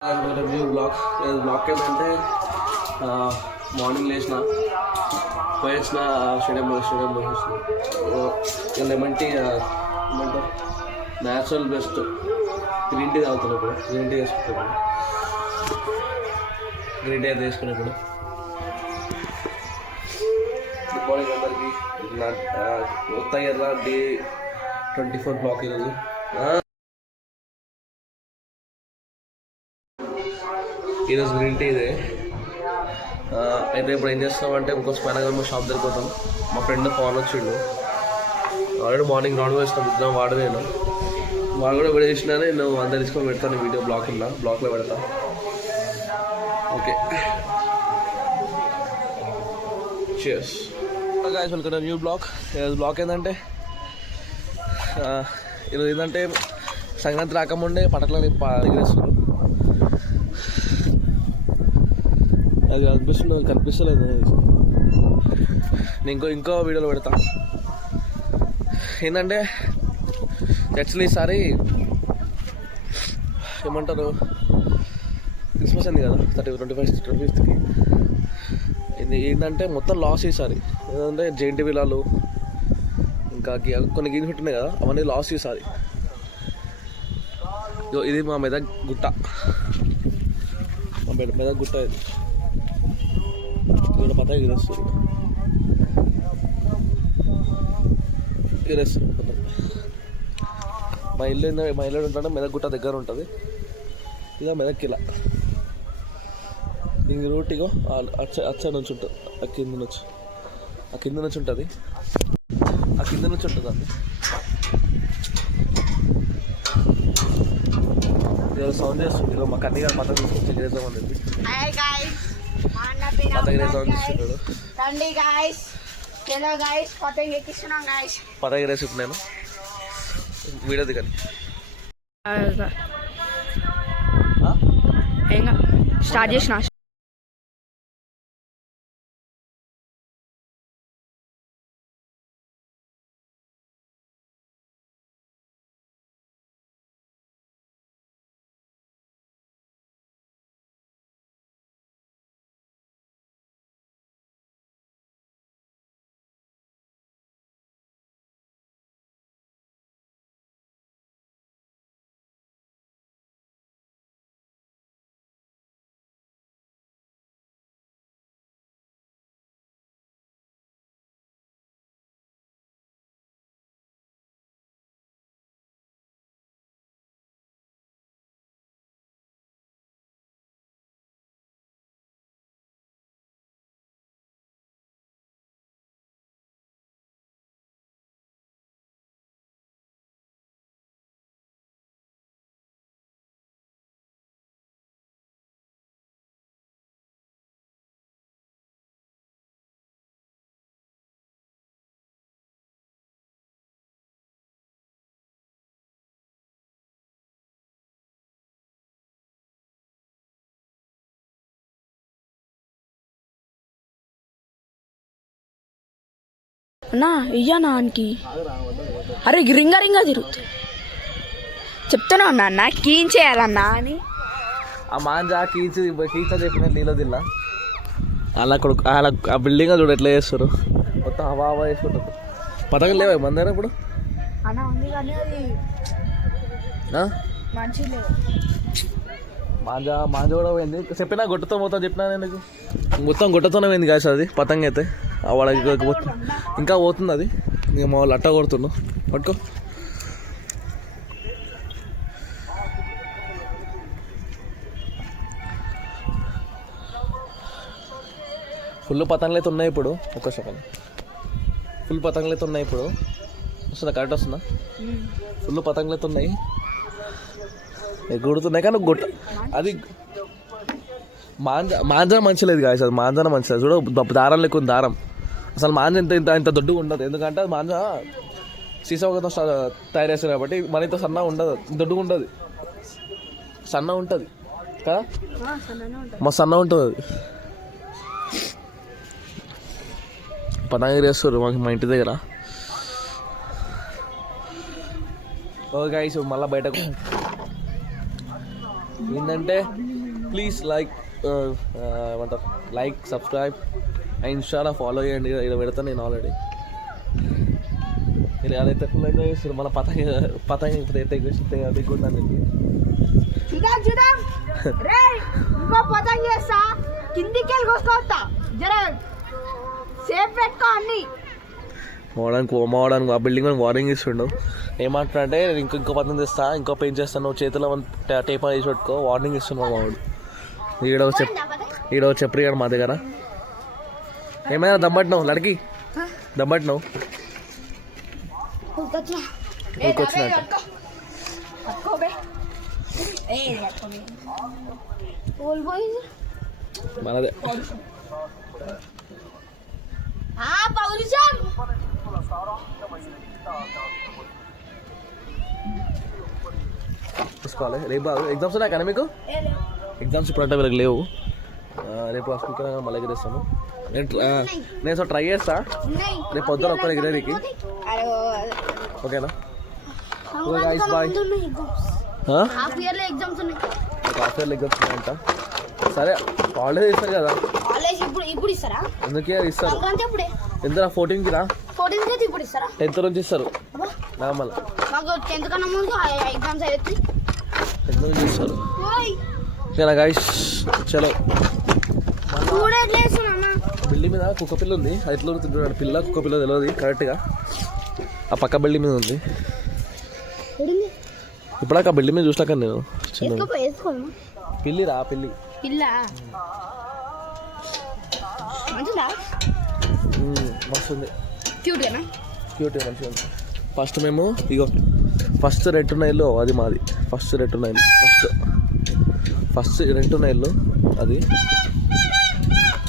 Review black ఏంటంటే morning లేచిన పోయేసిన stadium పోసేసిన lemon tea ఏమంటారు న్యాచురల్ బెస్ట్ గ్రీన్ టీ తాగుతాను ఇప్పుడు గ్రీన్ టీ వేసుకుంటాను గ్రీన్ టీ అయితే వేసుకుని ఇప్పుడు గుడ్ మార్నింగ్ అందరికీ కొత్త ఇయర్లా D24 బ్లాక్ ఈరోజు ఈరోజు గ్రీన్ టీ ఇదే అయితే ఇప్పుడు ఏం చేస్తామంటే ఇంకొక పైన షాప్ దగ్గరికి మా ఫ్రెండ్ ఫోన్ వచ్చిండు ఆల్రెడీ మార్నింగ్ రౌండ్ వేస్తాం ఇద్దరం వాడు నేను వాడు కూడా వీడియో చేసినా నేను అందరు తీసుకొని పెడతాను వీడియో బ్లాక్లో పెడతా okay cheers guys welcome to new vlog ఏంటంటే ఈరోజు ఏంటంటే సంక్రాంతి రాకముందే పటకులని ఎగిరేస్తున్నారు అది కనిపిస్తలేదు నేను ఇంకో వీడియోలో పెడతా ఏంటంటే యాక్చువల్లీ ఈసారి ఏమంటారు క్రిస్మస్ అయింది కదా 25th ఇది ఏంటంటే మొత్తం లాస్ ఈసారి ఏంటంటే జెయింట్ విలాలు ఇంకా కొన్ని గేమ్స్ పెట్టినాయి కదా అవన్నీ లాస్ ఈసారి ఇది మా మెదక్ గుట్ట మెదక్ గుట్ట ఇది ఇక్కడ పత ఎగిరేస్తుంది మా ఇల్లు ఏంటంటే మెదక్ గుట్ట దగ్గర ఉంటుంది ఇక మెదక్ ఇలా ఇంక రూట్ ఇగో అచ్చ నుంచి ఉంటుంది ఆ కింద నుంచి ఉంటుంది అండి ఇవాళ సౌండ్ చేస్తుంది ఇక మా కన్నీ గారు పత తీసుకొచ్చి ఎగిరేద్దామని చెప్పి పత ఎగిరేసి నేను వీడియో దిగని స్టార్ట్ చేసిన అన్నా ఇయ్యా నాన్నకి అరే రింగా తిరుగుతుంది చెప్తాను అన్న కీన్ చేయాలన్నా అని ఆ మాంజా కీచా చెప్పిన నీలో తిన్నా అలా ఆ బిల్డింగ్ చూడు ఎట్లా చేస్తారు మొత్తం హవా వేసుకుంటారు పథకం లేవా మందైనా ఇప్పుడు అన్న ఉంది కానీ అది మంచి లేదు మాంజా కూడా పోయింది చెప్పినా గొట్టతో మొత్తం చెప్పినా నేను మొత్తం గొట్టతోనే పోయింది కాదు అది పతంగ అయితే వాళ్ళకి ఇంకా పోతుంది అది ఇంకా మా వాళ్ళు అట్ట కొడుతున్నావు పట్టుకో ఫుల్ పతంగులు అయితే ఉన్నాయి ఇప్పుడు ఒక్క సెకండ్ ఫుల్ పతంగులు అయితే ఉన్నాయి ఇప్పుడు వస్తుందా కరెక్ట్ వస్తుందా ఫుల్ పతంగులు అయితే ఉన్నాయి ఎగుడుతున్నాయి కానీ గొట్ట అది మాంజా మంచిలేదు కాదు అసలు మాంజాన మంచిలేదు చూడ దారం లెక్క ఉంది దారం అసలు మాంజా ఇంత దొడ్డుగా ఉండదు ఎందుకంటే అది మాంజా సీసాతో తయారు చేస్తారు కాబట్టి మన ఇంత సన్నగా ఉండదు దొడ్డుగా ఉంటుంది సన్న ఉంటుంది కదా మా సన్న ఉంటుంది అది పతంగ వేస్తారు మా ఇంటి దగ్గర ఓకే గైస్ మళ్ళీ బయటకు ఏంటంటే ప్లీజ్ లైక్ ఏమంటారు లైక్ సబ్స్క్రైబ్ అండ్ ఇన్స్టాలో ఫాలో చేయండి. ఇలా పెడతాను నేను ఆల్రెడీ. మీరు అదైతే ఫుల్ ఎంజాయ్ చేస్తారు. మన పతంగ ఇప్పుడు అయితే దిగుందని చెప్పి ఇంకో పతంగ చేస్తా కిందికి వెళ్ళి కొట్టుకోవస్తా జర సేఫ్ పెట్టుకో అన్ని. మావడానికి ఆ బిల్డింగ్ వార్నింగ్ ఇస్తుండు. ఏమంటాడంటే నేను ఇంకో పతంగ తెస్తా, ఇంకో పెయింట్ చేస్తాను, నువ్వు చేతిలో టేప్ వేసి పెట్టుకో వార్నింగ్ ఇస్తున్నాడు మావాడు. ఈడో చెప్పు మా దగ్గర ఏమైనా దమ్మట్టినావు లడికి దమ్మట్టినావు ఊరికొచ్చినట్టు మనదే. చూసుకోవాలి. రేపు ఎగ్జామ్స్ ఉన్నాయి కానీ మీకు ఎగ్జామ్స్ ఇప్పుడు అంటే వీళ్ళకి లేవు. రేపు రాసుకుంటే మళ్ళీ ఎగిరేస్తాను. నేను సో ట్రై చేస్తా రేపు పొద్దున ఒక్క ఎగిరేకి. ఓకేనా? బాయ్. హాఫ్ ఇయర్లీ ఎగ్జామ్స్ ఉన్నాయంట. సరే హాలిడేస్ ఇస్తారు కదా. ఎందుకే ఇస్తారు? ఎంత 14కి రా. 10th నుంచి ఇస్తారు. నార్మల్ 10th నుంచి ఇస్తారు. ఓకేనా గైస్? చలో. బిల్డింగ్ మీద కుక్క పిల్ల ఉంది. అది ఎట్లా తింటున్నాడు పిల్ల కుక్క పిల్ల తెలియదు కరెక్ట్గా. ఆ పక్క బిల్డింగ్ మీద ఉంది. ఇప్పుడాక బిల్డింగ్ మీద చూసినాక నేను చిన్న పిల్లి రా పిల్లి మస్తుంది. క్యూట్ మంచిగా ఉంది. ఫస్ట్ మేము ఇగో ఫస్ట్ రెంటున్న ఇల్లు అది మాది. ఫస్ట్ రెంటున్న ఇల్లు అది.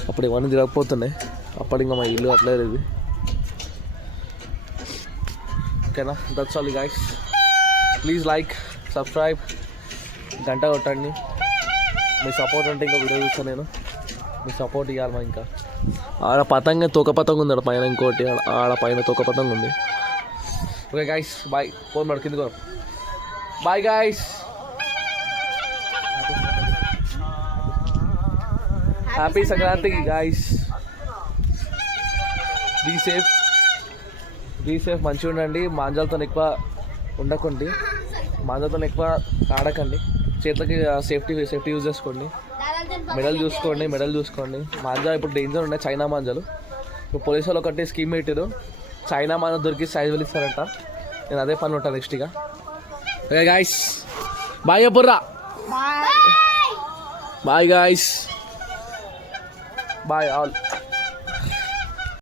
అప్పుడు ఇవన్నీ తిరగకపోతున్నాయి. అప్పుడు ఇంకా మా ఇల్లు అట్లే ఇది. ఓకేనా? That's all guys. Please like subscribe గంట కొట్టండి. మీ సపోర్ట్ అంటే ఇంకా వీడియో చూస్తాను నేను. మీ సపోర్ట్ ఇవ్వాలి మా. ఇంకా ఆడ తోక పతంగ ఉంది. ఆడ పైన ఇంకోటి ఆడ పైన తోక పతంగ ఉంది. Okay guys bye. ఫోన్ మాడు కింద బాయ్ గైస్. హ్యాపీ సంక్రాంతికి గైస్. బీ సేఫ్ మంచిగా ఉండండి. మాంజాలతో ఎక్కువ ఉండకండి. మాంజాలతో ఎక్కువ ఆడకండి. చేతులకి సేఫ్టీ యూజ్ చేసుకోండి. మెడల్ చూసుకోండి. మాంజా ఇప్పుడు డేంజర్ ఉన్నాయి. చైనా మాంజాలు ఇప్పుడు పోలీసు వాళ్ళు ఒకటి స్కీమ్ పెట్టారు. చైనా మాంజా దొరికి సైజ్ వెళ్ళిస్తారంట. నేను అదే పని ఉంటాను నెక్స్ట్. ఇక ఓకే గాయస్ బాయ్ చెప్పుర్రా. Bye guys. Bye all.